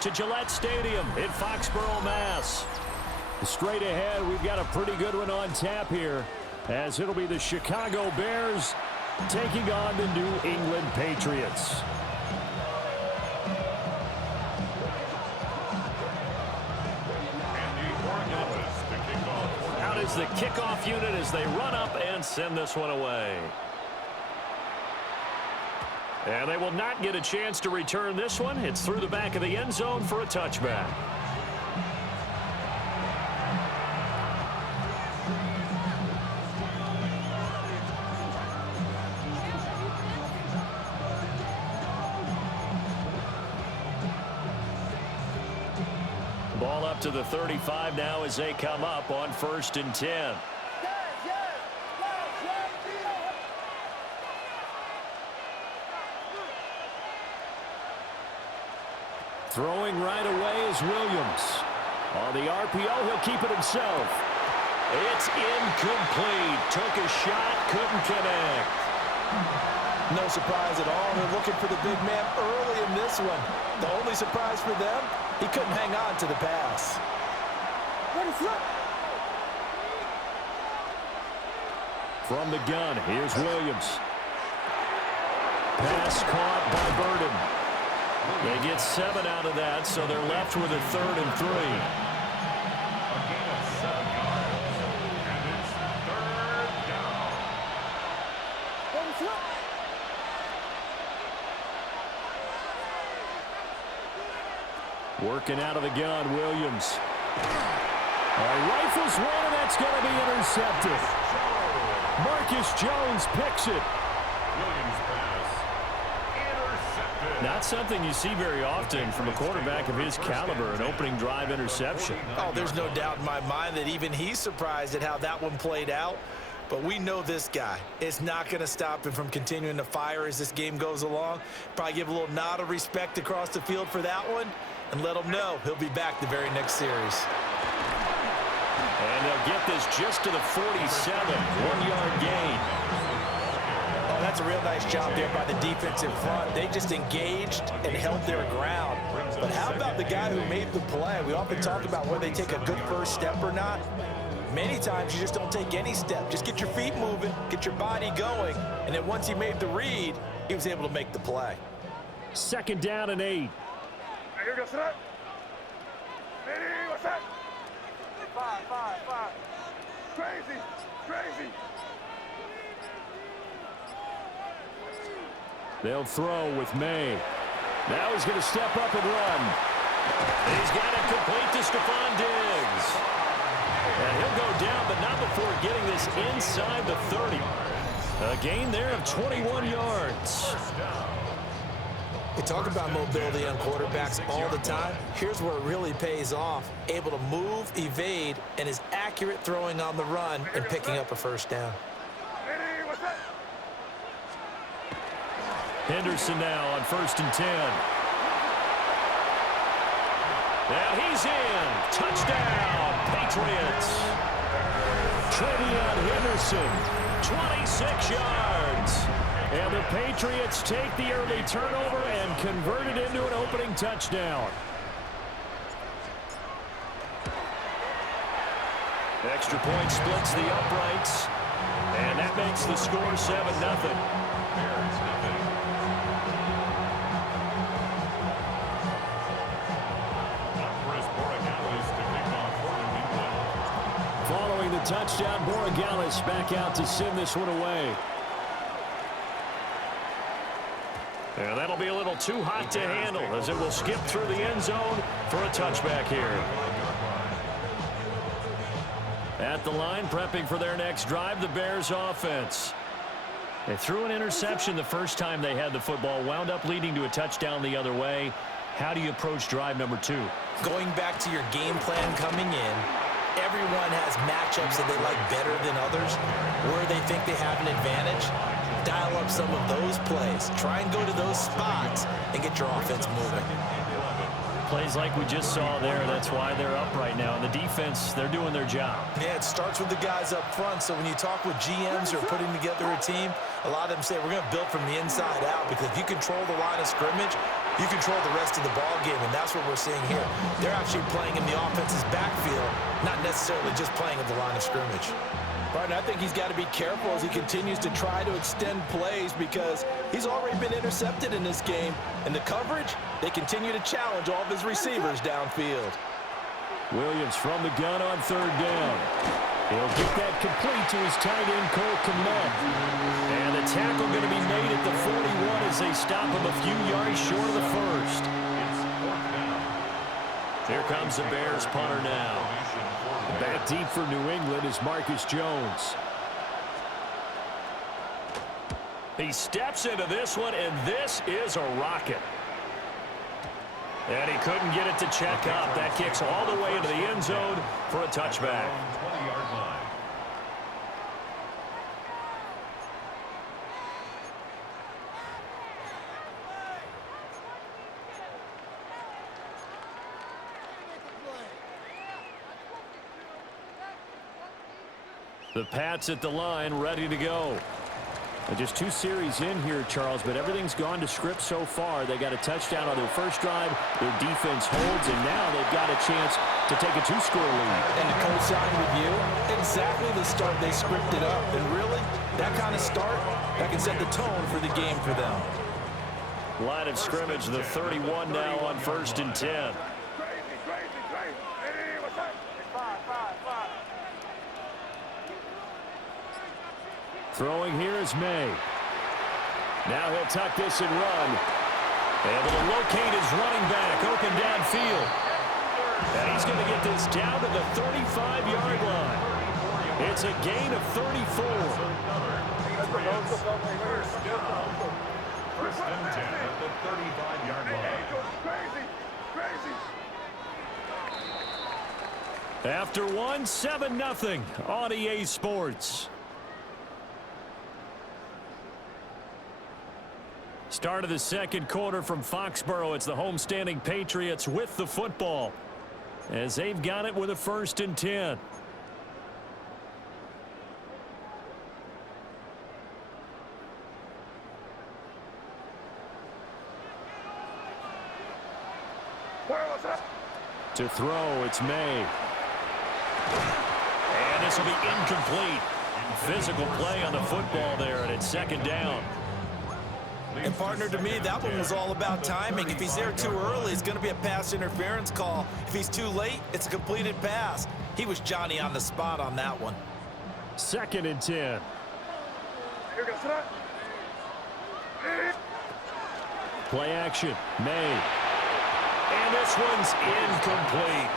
to Gillette Stadium in Foxborough, Mass. Straight ahead, we've got a pretty good one on tap here, as it'll be the Chicago Bears taking on the New England Patriots. Out is the kickoff unit as they run up and send this one away. And they will not get a chance to return this one. It's through the back of the end zone for a touchback. Ball up to the 35 now as they come up on 1st and 10. Throwing right away is Williams. On the RPO, he'll keep it himself. It's incomplete. Took a shot, couldn't connect. No surprise at all. They're looking for the big man early in this one. The only surprise for them, he couldn't hang on to the pass. From the gun, here's Williams. Pass caught by Burden. They get 7 out of that, so they're left with a 3rd and 3. Working out of the gun, Williams. Rifles one, and that's going to be intercepted. Marcus Jones picks it. Not something you see very often from a quarterback of his caliber, an opening drive interception. Oh, there's no doubt in my mind that even he's surprised at how that one played out. But we know this guy is not going to stop him from continuing to fire as this game goes along. Probably give a little nod of respect across the field for that one and let him know he'll be back the very next series. And they'll get this just to the 47, 1-yard gain. Oh, that's a real nice job there by the defensive front. They just engaged and held their ground. But how about the guy who made the play? We often talk about whether they take a good first step or not. Many times you just don't take any step. Just get your feet moving, get your body going, and then once he made the read, he was able to make the play. 2nd down and 8. Five. Crazy. They'll throw with May. Now he's going to step up and run. He's got it complete to Stephon Diggs. And he'll go down, but not before getting this inside the 30. A gain there of 21 yards. We talk about mobility on quarterbacks all the time. Here's where it really pays off. Able to move, evade, and is accurate throwing on the run and picking up a 1st down. Henderson now on 1st and 10. Now he's in. Touchdown, Patriots. Trevion Henderson, 26 yards. And the Patriots take the early turnover and convert it into an opening touchdown. Extra point splits the uprights. And that makes the score 7-0. Following the touchdown, Borregales back out to send this one away. And that'll be a little too hot to handle as it will skip through the end zone for a touchback here. At the line, prepping for their next drive, the Bears offense. They threw an interception the first time they had the football, wound up leading to a touchdown the other way. How do you approach drive number 2? Going back to your game plan coming in, everyone has matchups that they like better than others, where they think they have an advantage. Dial up some of those plays. Try and go to those spots and get your offense moving. Plays like we just saw there, that's why they're up right now. And the defense, they're doing their job. Yeah, it starts with the guys up front. So when you talk with GMs who are putting together a team, a lot of them say we're going to build from the inside out, because if you control the line of scrimmage, you control the rest of the ball game, and that's what we're seeing here. They're actually playing in the offense's backfield, not necessarily just playing at the line of scrimmage. Right, I think he's got to be careful as he continues to try to extend plays because he's already been intercepted in this game. And the coverage, they continue to challenge all of his receivers downfield. Williams from the gun on third down. He'll get that complete to his tight end, Cole Kmet. And the tackle going to be made at the 41 as they stop him a few yards short of the first. Here comes the Bears punter now. Back deep for New England is Marcus Jones. He steps into this one, and this is a rocket. And he couldn't get it to check up. That kicks all the way into the end zone for a touchback. The Pats at the line, ready to go. Just 2 series in here, Charles, but everything's gone to script so far. They got a touchdown on their first drive. Their defense holds, and now they've got a chance to take a 2-score lead. And to coincide with you, exactly the start they scripted up. And really, that kind of start, that can set the tone for the game for them. Line of scrimmage, the 31 now on 1st and 10. Throwing here is May. Now he'll tuck this and run. Able to locate his running back, open downfield. And he's going to get this down to the 35-yard line. It's a gain of 34. First and 10 at the 35-yard line. After one, 7-0 on EA Sports. Start of the second quarter from Foxborough. It's the homestanding Patriots with the football as they've got it with a 1st and 10. To throw, it's May. And this will be incomplete. Physical play on the football there, and it's 2nd down. And, partner, to me, that one was all about timing. If he's there too early, it's going to be a pass interference call. If he's too late, it's a completed pass. He was Johnny on the spot on that one. 2nd and 10. Play action. May. And this one's incomplete.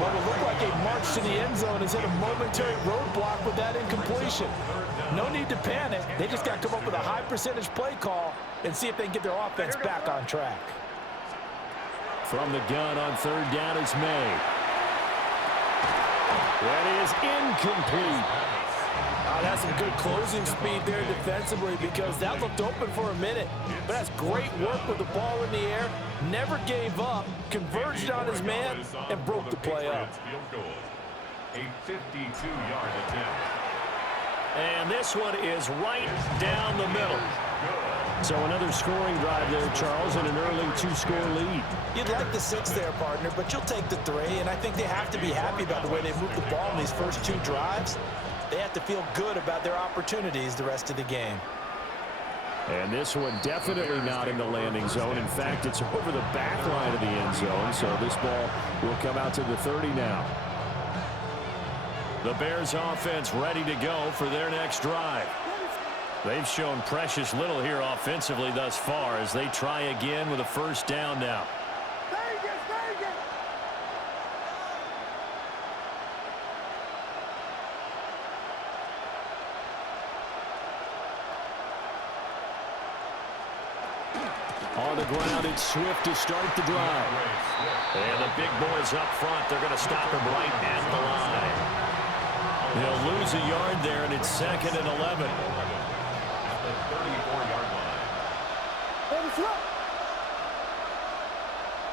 Well, it looked like a march to the end zone has hit a momentary roadblock with that incompletion. No need to panic. They just got to come up with a high percentage play call and see if they can get their offense back on track. From the gun on 3rd down is May. That is incomplete. That's some good closing speed there defensively because that looked open for a minute. But that's great work with the ball in the air. Never gave up, converged on his man, and broke the play up. A 52-yard attempt. And this one is right down the middle. So another scoring drive there, Charles, and an early 2-score lead. You'd like the 6 there, partner, but you'll take the 3, and I think they have to be happy about the way they moved the ball in these first 2 drives. They have to feel good about their opportunities the rest of the game. And this one definitely not in the landing zone. In fact, it's over the back line of the end zone, so this ball will come out to the 30 now. The Bears offense ready to go for their next drive. They've shown precious little here offensively thus far as they try again with a 1st down now. On the ground, it's Swift to start the drive. And the big boys up front, they're going to stop him right at the line. He'll lose a yard there, and it's 2nd and 11. At the 34-yard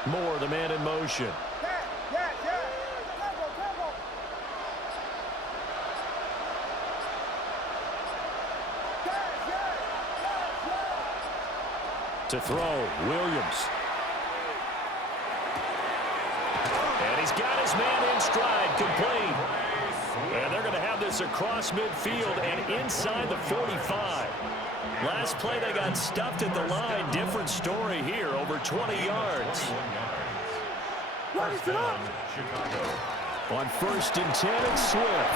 line. Moore, the man in motion. To throw, Williams. And he's got his man in stride, complete. And they're going to have this across midfield and inside the 45. Last play they got stuffed at the line. Different story here, over 20 yards. On 1st and 10, it's Swift.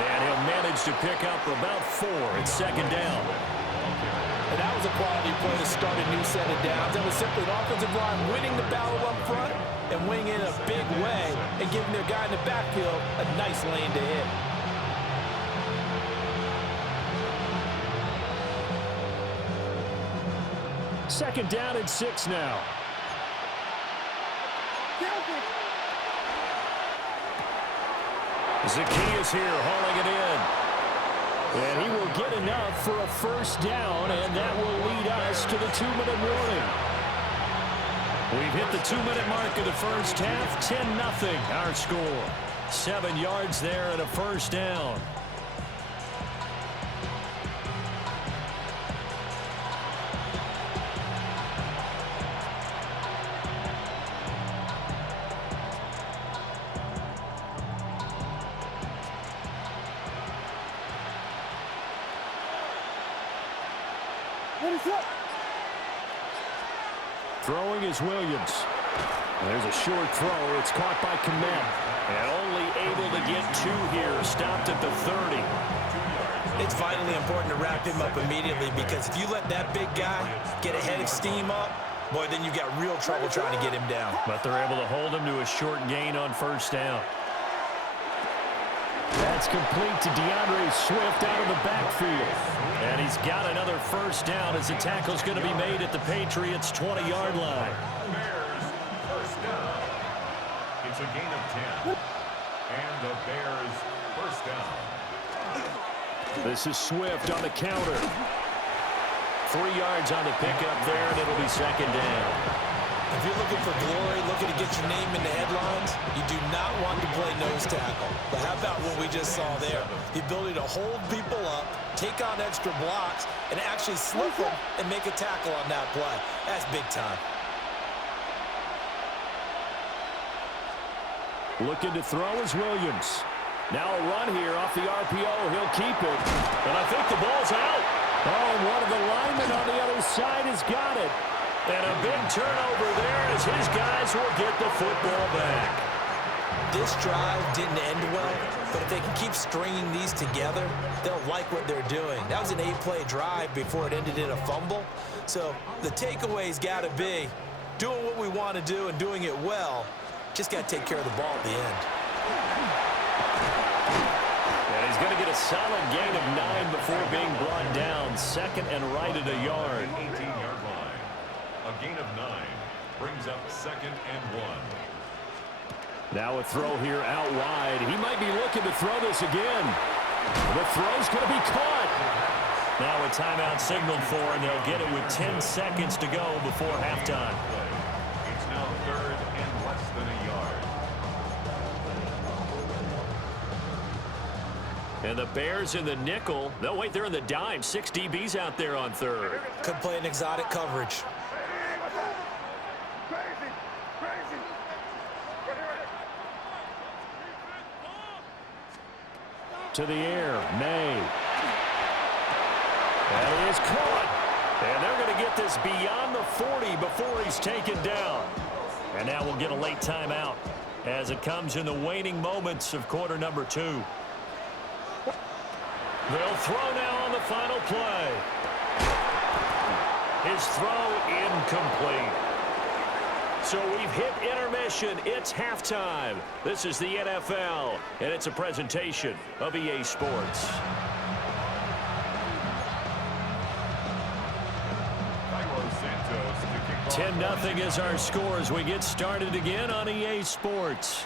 And he'll manage to pick up about 4. It's 2nd down. And that was a quality play to start a new set of downs. That was simply an offensive line winning the battle up front and winning it in a big way and giving their guy in the backfield a nice lane to hit. Second down and 6 now. Zacchaeus here hauling it in. And he will get enough for a 1st down, and that will lead us to the 2-minute warning. We've hit the 2-minute mark of the first half. 10-0 our score. 7 yards there and a 1st down. Throwing is Williams. There's a short throw. It's caught by Komet. And only able to get 2 here. Stopped at the 30. It's vitally important to wrap him up immediately because if you let that big guy get a head of steam up, boy, then you've got real trouble trying to get him down. But they're able to hold him to a short gain on 1st down. That's complete to DeAndre Swift out of the backfield. And he's got another 1st down as the tackle's going to be made at the Patriots' 20-yard line. Bears 1st down. It's a gain of 10. And the Bears 1st down. This is Swift on the counter. 3 yards on the pickup there, and it'll be 2nd down. If you're looking for glory, looking to get your name in the headlines, you do not want to play nose tackle. But how about what we just saw there? The ability to hold people up, take on extra blocks, and actually slip them and make a tackle on that play. That's big time. Looking to throw is Williams. Now a run here off the RPO. He'll keep it. And I think the ball's out. Oh, one of the linemen on the other side has got it. And a big turnover there as his guys will get the football back. This drive didn't end well, but if they can keep stringing these together, they'll like what they're doing. That was an 8-play drive before it ended in a fumble. So the takeaway's got to be doing what we want to do and doing it well. Just got to take care of the ball at the end. And he's going to get a solid gain of 9 before being brought down. 2nd and right at a yard. 18-yard line. A gain of 9 brings up 2nd and 1. Now a throw here out wide. He might be looking to throw this again. The throw's going to be caught. Now a timeout signaled for, and they'll get it with 10 seconds to go before halftime. It's now 3rd and less than a yard. And the Bears in the nickel. No, wait, they're in the dime. 6 DBs out there on 3rd. Could play an exotic coverage. To the air, May. That is caught. And they're going to get this beyond the 40 before he's taken down. And now we'll get a late timeout as it comes in the waning moments of quarter number 2. They'll throw now on the final play. His throw incomplete. So we've hit intermission. It's halftime. This is the NFL, and it's a presentation of EA Sports. 10-0 is our score as we get started again on EA Sports.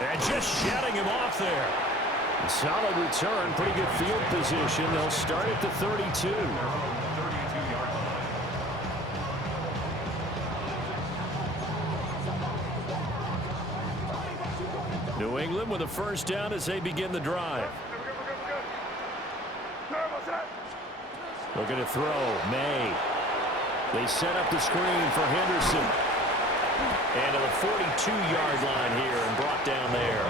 And just shutting him off there. Solid return, pretty good field position. They'll start at the 32. New England with a 1st down as they begin the drive. Looking to throw. May. They set up the screen for Henderson. And to the 42-yard line here and brought down there.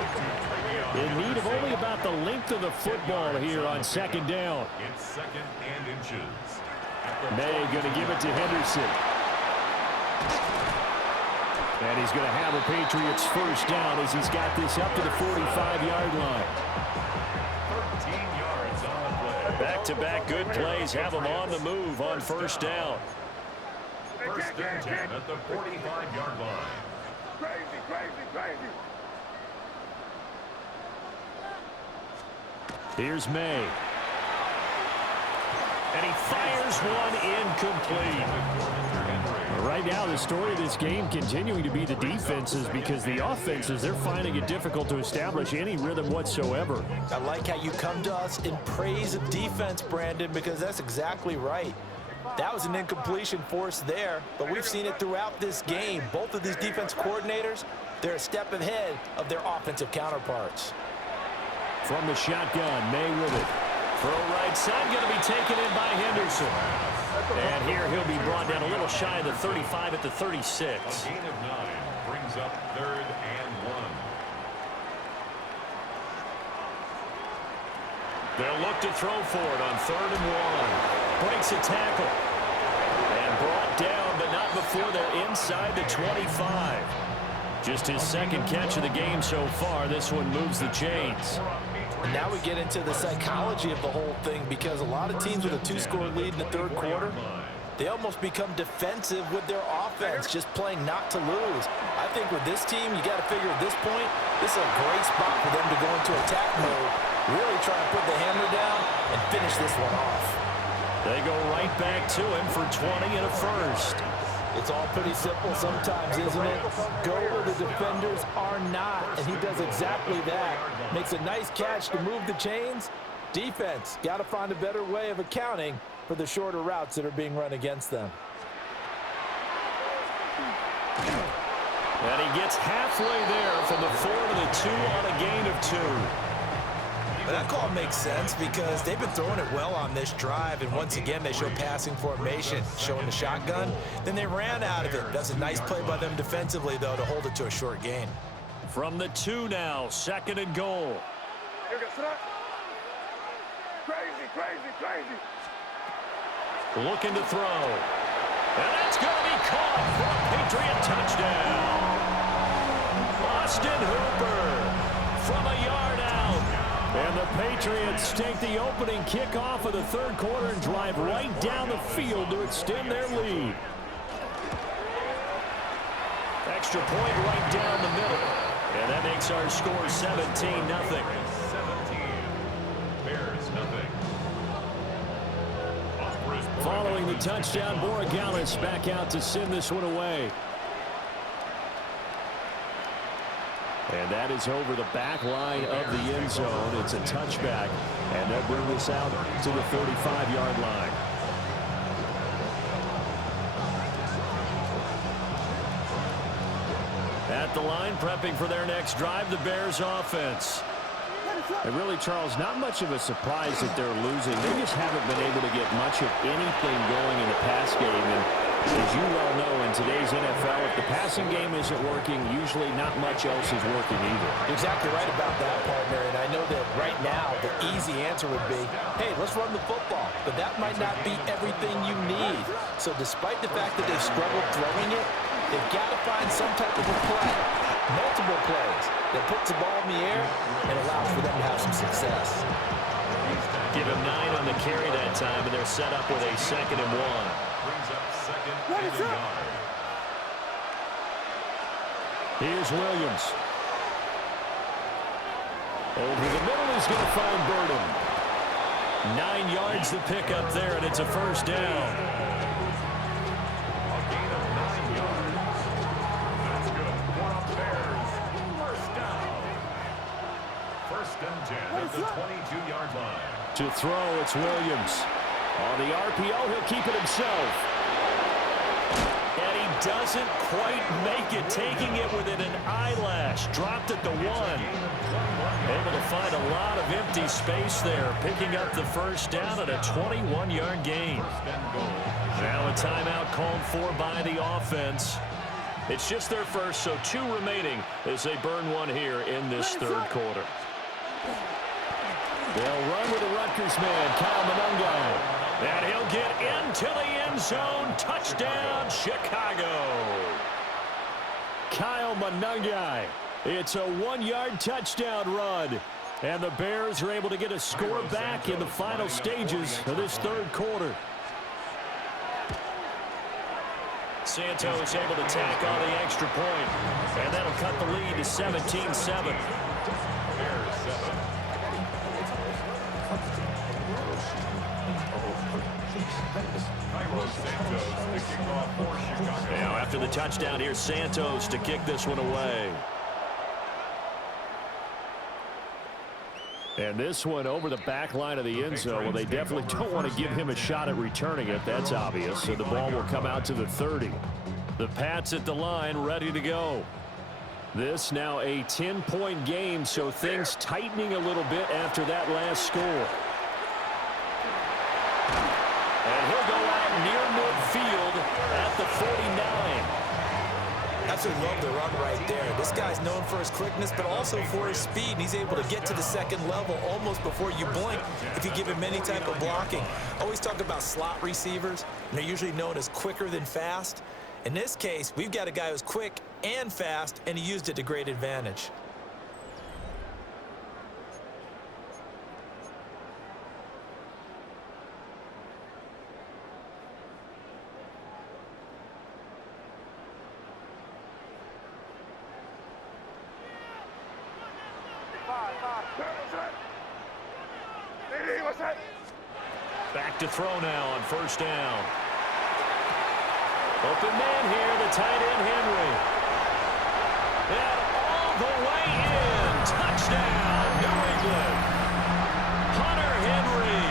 In need of only about the length of the football here on second down. It's second and inches. May going to give it to Henderson. And he's going to have a Patriots first down as he's got this up to the 45-yard line. 13 yards on the play. Back-to-back good plays have them on the move on first down. First and 10 at the 45-yard line. Crazy, crazy, crazy. Here's May. And he fires one incomplete. Right now, the story of this game continuing to be the defenses because the offenses, they're finding it difficult to establish any rhythm whatsoever. I like how you come to us in praise of defense, Brandon, because that's exactly right. That was an incompletion forced there, but we've seen it throughout this game. Both of these defense coordinators, they're a step ahead of their offensive counterparts. From the shotgun, May with it. Throw right side, going to be taken in by Henderson. And here he'll be brought down a little shy of the 35 at the 36. A gain of 9 brings up 3rd and 1. They'll look to throw for it on 3rd and 1. Breaks a tackle. And brought down, but not before they're inside the 25. Just his second catch of the game so far. This one moves the chains. And now we get into the psychology of the whole thing because a lot of teams with a 2-score lead in the third quarter, they almost become defensive with their offense, just playing not to lose. I think with this team, you got to figure at this point, this is a great spot for them to go into attack mode, really try to put the hammer down and finish this one off. They go right back to him for 20 and a first. It's all pretty simple sometimes, isn't it? Go where the defenders are not, and he does exactly that. Makes a nice catch to move the chains. Defense, got to find a better way of accounting for the shorter routes that are being run against them. And he gets halfway there from the 4 to the 2 on a gain of 2. But that call makes sense because they've been throwing it well on this drive, and once again they show passing formation, showing the shotgun. Then they ran out of it. That's a nice play by them defensively, though, to hold it to a short gain. From the 2 now, 2nd and goal. Here we go, sit up. Crazy, crazy, crazy. Looking to throw. And that's going to be caught for a Patriot touchdown. Austin Hooper from a yard out. And the Patriots take the opening kickoff of the third quarter and drive right down the field to extend their lead. Extra point right down the middle. And that makes our score 17-0. 17. Bears nothing. Following the touchdown, Borregales back out to send this one away. And that is over the back line of the end zone. It's a touchback, and they'll bring this out to the 35-yard line. At the line, prepping for their next drive, the Bears offense. And really, Charles, not much of a surprise that they're losing. They just haven't been able to get much of anything going in the pass game. And as you well know, in today's NFL, if the passing game isn't working, usually not much else is working either. Exactly right about that, partner. And I know that right now the easy answer would be, hey, let's run the football. But that might not be everything you need. So despite the fact that they've struggled throwing it, they've got to find some type of a play, multiple plays, that puts the ball in the air and allows for them to have some success. Give him 9 on the carry that time, and they're set up with a 2nd and 1. Brings up 2nd and a yard. Here's Williams. Over the middle, he's going to find Burden. 9 yards to pick up there, and it's a first down. A gain of 9 yards. That's good for the Bears. First down. 1st and 10 at the 22-yard line. To throw, it's Williams. On the RPO, he'll keep it himself. And he doesn't quite make it, taking it within an eyelash. Dropped at the 1. Able to find a lot of empty space there, picking up the first down at a 21-yard gain. Now a timeout called for by the offense. It's just their first, so 2 remaining as they burn one here in this third quarter. They'll run with the Rutgers man, Kyle Monungai. And he'll get into the end zone. Touchdown, Chicago. Kyle Monungai. It's a 1-yard touchdown run. And the Bears are able to get a score back in the final stages of this third quarter. Santos able to tack on the extra point. And that'll cut the lead to 17-7. Now after the touchdown, here's Santos to kick this one away. And this one over the back line of the end zone. Well, they definitely don't want to give him a shot at returning it. That's obvious. So the ball will come out to the 30. The Pats at the line, ready to go. This now a 10-point game, so things tightening a little bit after that last score. And he'll go out near midfield at the 49. Absolutely love the run right there. This guy's known for his quickness, but also for his speed. And he's able to get to the second level almost before you blink if you give him any type of blocking. Always talk about slot receivers, and they're usually known as quicker than fast. In this case, we've got a guy who's quick and fast, and he used it to great advantage. Back to throw now on first down. Open man here, the tight end Henry. And all the way in. Touchdown, New England. Hunter Henry,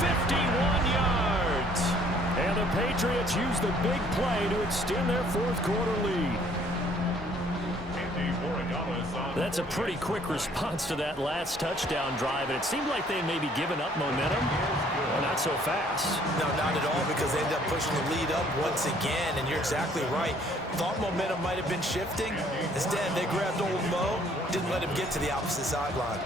51 yards. And the Patriots use the big play to extend their fourth quarter lead. That's a pretty quick response to that last touchdown drive, and it seemed like they may be giving up momentum. Well, not so fast. No, not at all, because they ended up pushing the lead up once again, and you're exactly right. Thought momentum might have been shifting. Instead, they grabbed old Mo, didn't let him get to the opposite sideline.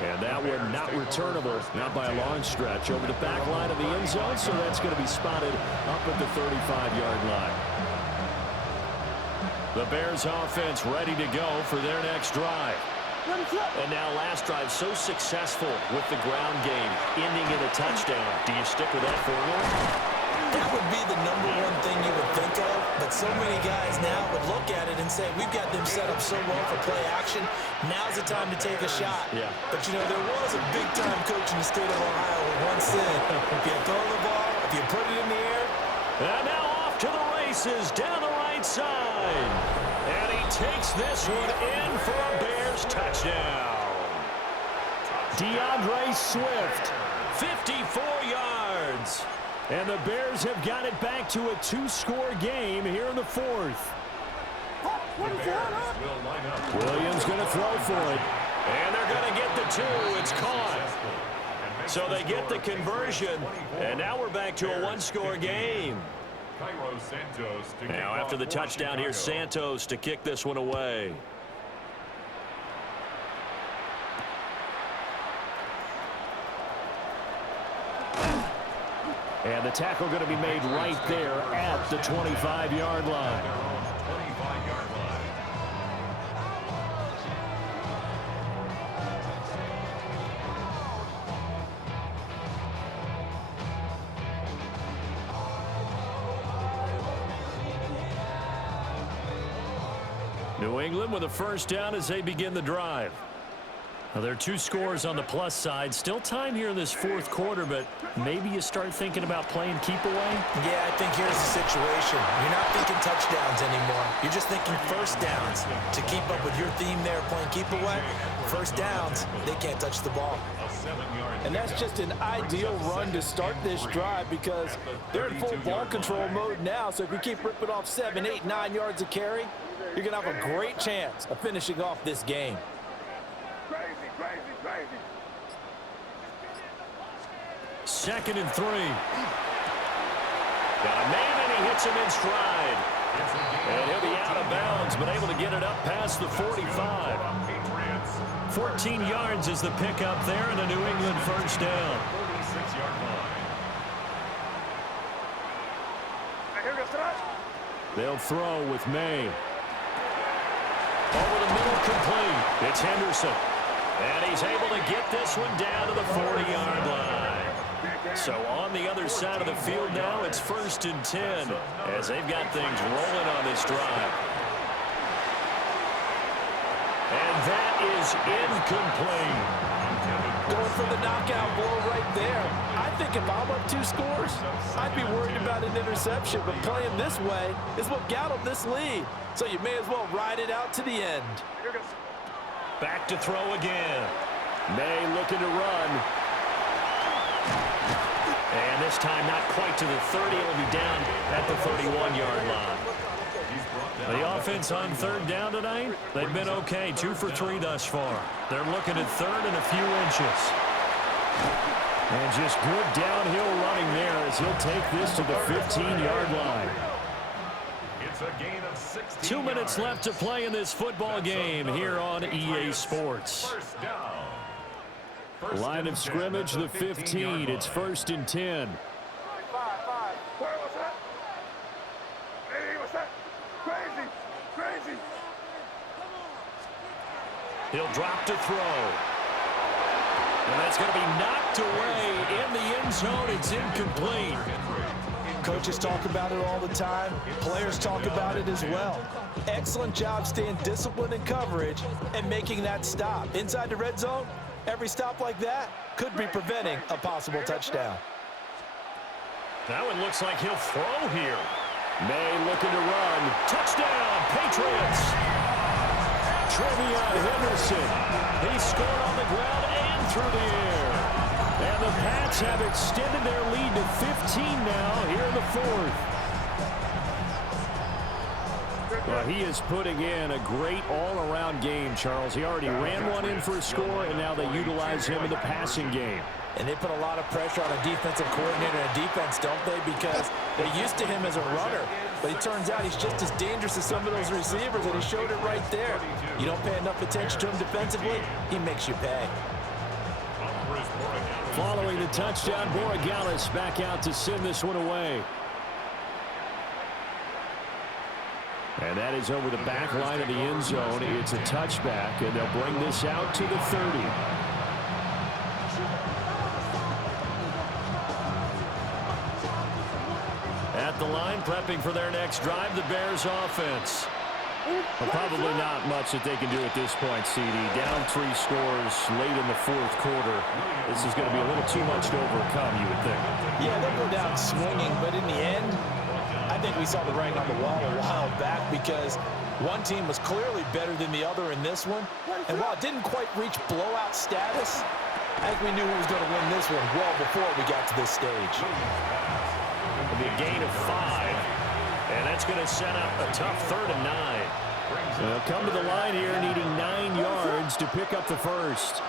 And that one not returnable, not by a long stretch, over the back line of the end zone, so that's going to be spotted up at the 35-yard line. The Bears offense ready to go for their next drive. And now last drive so successful with the ground game, ending in a touchdown. Do you stick with that formula? That would be the #1 thing you would think of, but so many guys now would look at it and say, we've got them set up so well for play action, now's the time to take a shot. Yeah. But, you know, there was a big-time coach in the state of Ohio who once said, if you throw the ball, if you put it in the air. And now off to the races down the right side. And he takes this one in for a Bears touchdown. DeAndre Swift, 54 yards. And the Bears have got it back to a 2-score game here in the fourth. Williams going to throw for it. And they're going to get the 2. It's caught. So they get the conversion. And now we're back to a 1-score game. Now after the touchdown, here's Santos to kick this one away. And the tackle going to be made right there at the 25-yard line. New England with a first down as they begin the drive. Well, there are two scores on the plus side. Still time here in this fourth quarter, but maybe you start thinking about playing keep away? Yeah, I think here's the situation. You're not thinking touchdowns anymore. You're just thinking first downs. To keep up with your theme there, playing keep away, first downs, they can't touch the ball. And that's just an ideal run to start this drive because they're in full ball control mode now. So if you keep ripping off 7, 8, 9 yards of carry, you're going to have a great chance of finishing off this game. Crazy, crazy, crazy. 2nd and 3. Got a man, and he hits him in stride. And he'll be out of bounds, but able to get it up past the 45. 14 yards is the pickup there, and a New England first down. 46-yard line. Here goes tonight. They'll throw with May. Over the middle, complete. It's Henderson. And he's able to get this one down to the 40-yard line. So on the other side of the field now, it's 1st and 10 as they've got things rolling on this drive. And that is incomplete. Going for the knockout blow right there. I think if I'm up 2 scores, I'd be worried about an interception. But playing this way is what got them this lead. So you may as well ride it out to the end. Back to throw again. May looking to run. And this time not quite to the 30. It'll be down at the 31-yard line. The offense on 3rd down tonight, they've been okay. 2 for 3 thus far. They're looking at 3rd and a few inches. And just good downhill running there as he'll take this to the 15-yard line. It's a gain of 16 2 minutes left to play in this football game here on EA Sports. First down. Line of scrimmage, the 15. It's 1st and 10. 5. Where was that? Hey, what's that? Crazy, crazy. He'll drop to throw. And that's going to be knocked away in the end zone. It's incomplete. Coaches talk about it all the time. Players talk about it as well. Excellent job staying disciplined in coverage and making that stop. Inside the red zone, every stop like that could be preventing a possible touchdown. That one looks like he'll throw here. May looking to run. Touchdown, Patriots. Trevion Henderson. He scored on the ground and through the air. And the Pats have extended their lead to 15 now here in the 4th. Well, he is putting in a great all-around game, Charles. He already ran one in for a score, and now they utilize him in the passing game. And they put a lot of pressure on a defensive coordinator and defense, don't they? Because they're used to him as a runner. But it turns out he's just as dangerous as some of those receivers, and he showed it right there. You don't pay enough attention to him defensively, he makes you pay. Following the touchdown, Borregales back out to send this one away. And that is over the back line of the end zone. It's a touchback, and they'll bring this out to the 30. At the line, prepping for their next drive, the Bears offense. Well, probably not much that they can do at this point, CD. Down 3 scores late in the 4th quarter. This is going to be a little too much to overcome, you would think. Yeah, they'll go down swinging, but in the end, I think we saw the writing on the wall a while back because one team was clearly better than the other in this one. And while it didn't quite reach blowout status, I think we knew who was going to win this one well before we got to this stage. It'll be a gain of 5. And that's going to set up a tough 3rd and 9. They'll come to the line here needing 9 yards to pick up the first.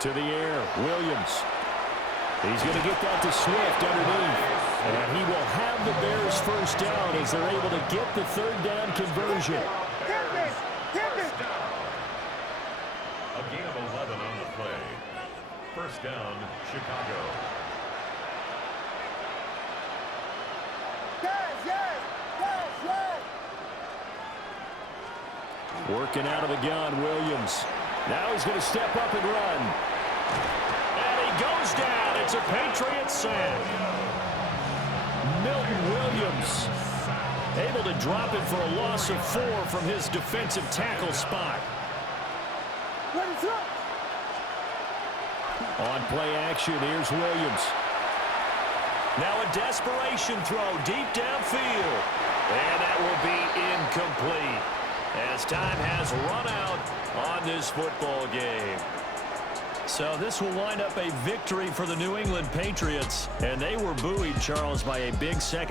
To the air, Williams. He's going to get that to Swift underneath. And he will have the Bears first down as they're able to get the 3rd down conversion. A gain of 11 on the play. First down, Chicago. Working out of the gun, Williams. Now he's going to step up and run. And he goes down. It's a Patriot that sack. Milton Williams able to drop it for a loss of 4 from his defensive tackle spot. On play action, here's Williams. Now a desperation throw deep downfield. And that will be incomplete as time has run out on this football game. So this will wind up a victory for the New England Patriots. And they were buoyed, Charles, by a big second